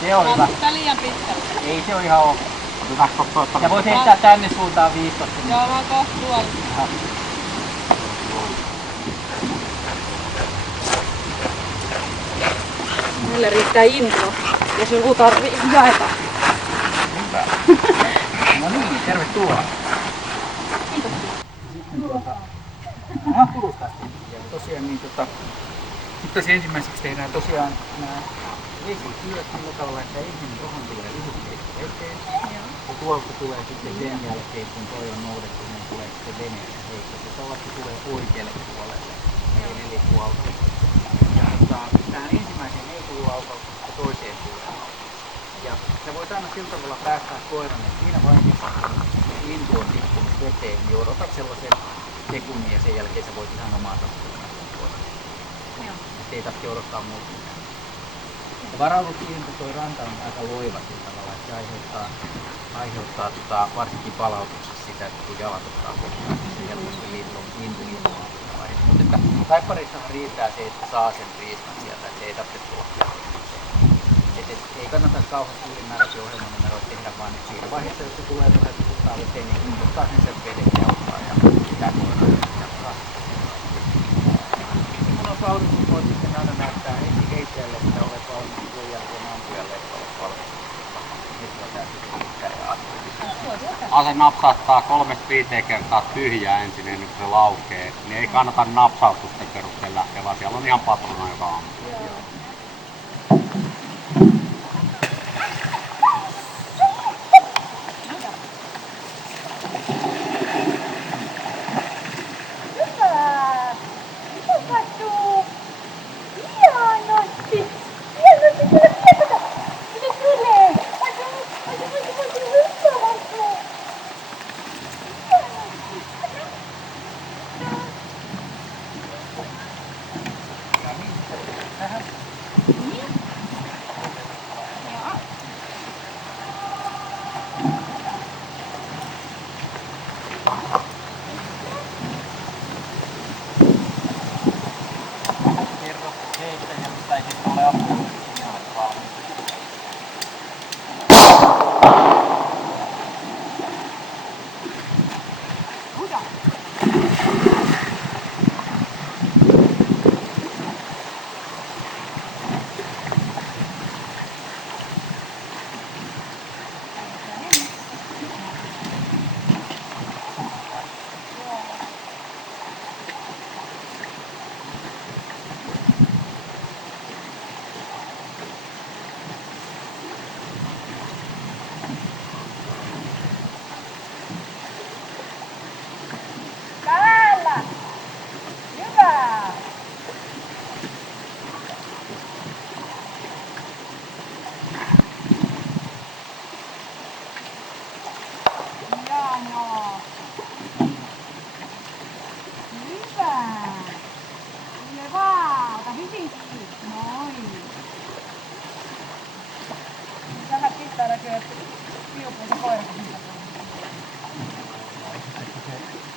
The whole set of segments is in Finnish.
Se on hyvä. Tää liian pitkällä. Ei se on ihan ok. Hyvä kotoutta. Ja voit heittää tänne suuntaan 15 minuuttia. Joo, mä oon kohta tuolla. Meillä riittää info. Jos joku tarvii, jaetaan. Hyvä. No niin, tervetuloa. Kiitos. Tosiaan niin nyt tässä ensimmäiseksi tehdään tosiaan nämä vesityöt sillä tavalla, että ensin tuohon tulee lyhytkeistä veteen. Ja tuolta tulee sitten sen jälkeen, kun toi on noudettu, niin tulee sitten veneessä heikko. Se tavasti tulee oikealle puolelle, eli puolta. Ja tähän ensimmäiseen ei tule laukaus, mutta toiseen tulee. Ja sä voit aina sillä tavalla päästää koiran, että siinä vaiheessa, kun lintu on tippunut veteen, niin odotat sellaisen sekunnin ja sen jälkeen sä voit ihan omaa tahtoa päästää koiran. Että ei tarvitse odottaa muuta. Ja varaudut siihen, että tuo ranta on aika loiva sillä tavalla, että se aiheuttaa varsinkin palautuksessa sitä, että kun jalat ottaa kohtaan, niin se helposti lintu liikkuu siinä vaiheessa. Mutta että taipparissahan riittää se, että saa sen riistan sieltä, että se ei tarvitse tulla. Ei kannata kauheasti ylimääräisiä ohjelmanumeroita tehdä, vaan että siinä vaiheessa, jos se tulee tuohon ottaa veteen, niin ottaa sen sieltä veden ja ottaa ja pitää koiraan ja kun on valmis, niin voit sitten aina näyttää ensin heittäjälle, että olet valmis, sen jälkeen ampujalle, että olet valmis. Nyt on tää sitten riittää ja Ase napsauttaa 3-5 kertaa tyhjää ensin ennen kuin se laukee. Niin ei kannata napsautusten perusteella lähteä, vaan siellä on ihan patrona, joka ampuu. kerro heittäjälle tai sitten ole ampujalle, kun olet valmis.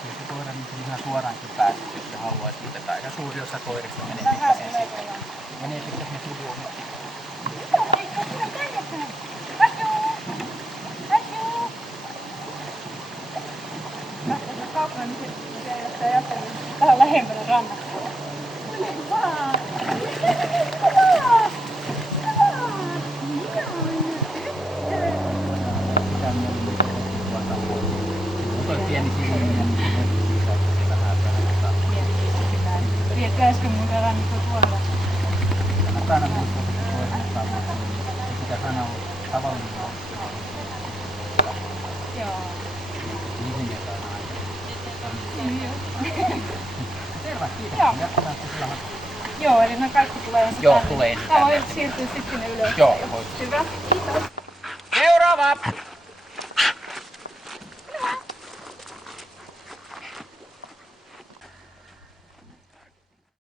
Se koira niin ihan suoraankin pääsee, jos se haluaisi, mutta aika suuri osa koirista menee pikkasen sivuun. Menee pikkasen sivuun. Tää on lähempänä rannassa. Toi pieni sivuinen vähän. Viettäisikö mun rannikko tuolla? Kannattaa aina muistaa, että koirattaa vaan. Se pitäisi aina olla tavallinen lapsi. Joo. Viisinkertaan aina. Selvä, kiitos. Joo. Jatketaan sillä hakkaa. Joo, eli ne kaikki tulee ensin Joo, tänne. tulee ensin Tää voi tänne. siirtyä sitten sinne ylös. Joo, voi. Hyvä, kiitos. Seuraava!